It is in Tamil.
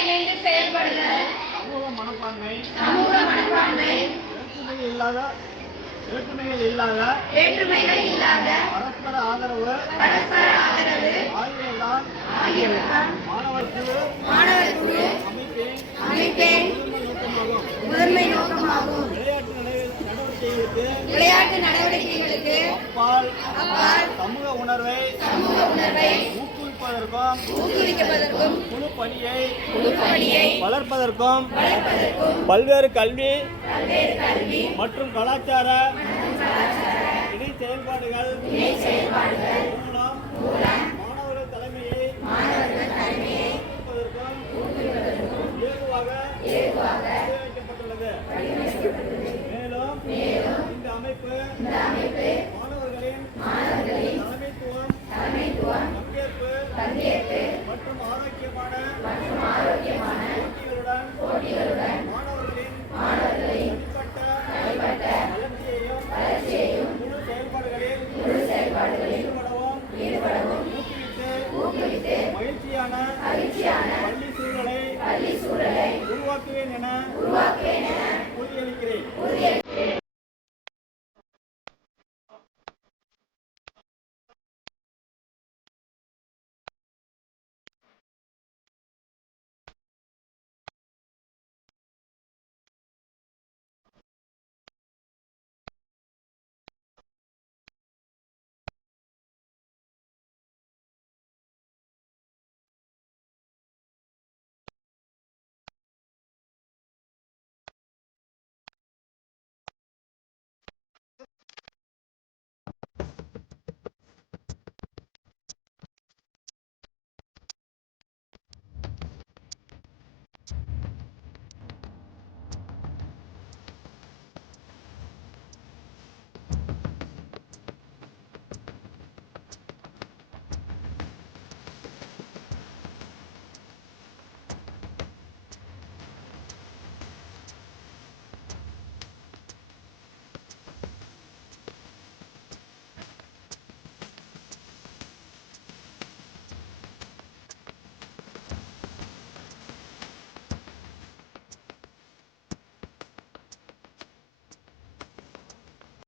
இணைந்து செயல்படுதல் சமூக மனப்பான்மை. சமூக மனப்பான்மை. வேற்றுமைகள் இல்லாத வேற்றுமைகள் இல்லாத வேற்றுமைகள் இல்லாத பரஸ்பர ஆதரவு பரஸ்பர ஆதரவு ஆகியவைதான் ஆகியவைதான் மாணவர் குழு மாணவர் குழு அமைப்பின் அமைப்பின் முதன்மை நோக்கமாகும். விளையாட்டு நடை- நடவடிக்கைகளுக்கு விளையாட்டு நடவடிக்கைகளுக்கு அப்பால் அப்பால் சமூக உணர்வை சமூக உணர்வை ஊக்குவிப்பதற்கும் ஊக்குவிப்பதற்கும் குழு பணியை குழுப்பணியை வளர்ப்பதற்கும் வளர்ப்பதற்கும் பல்வேறு கல்வி மற்றும் கலாச்சார இணை செயல்பாடுகள் மூலம் மாணவர்கள் தலைமையை மேலும் இந்த அமைப்பு மாணவர்களின் தலைமைத்துவம் பங்கேற்பு மற்றும் ஆரோக்கியமான போட்டிகளுடன் மாணவர்களின் தனிப்பட்ட வளர்ச்சியையும் குழு செயல்பாடுகளில் ஈடுபடவும் ஊக்குவித்து மகிழ்ச்சியான பள்ளி சூழலை உருவாக்குவேன் என உறுதியளிக்கிறேன்.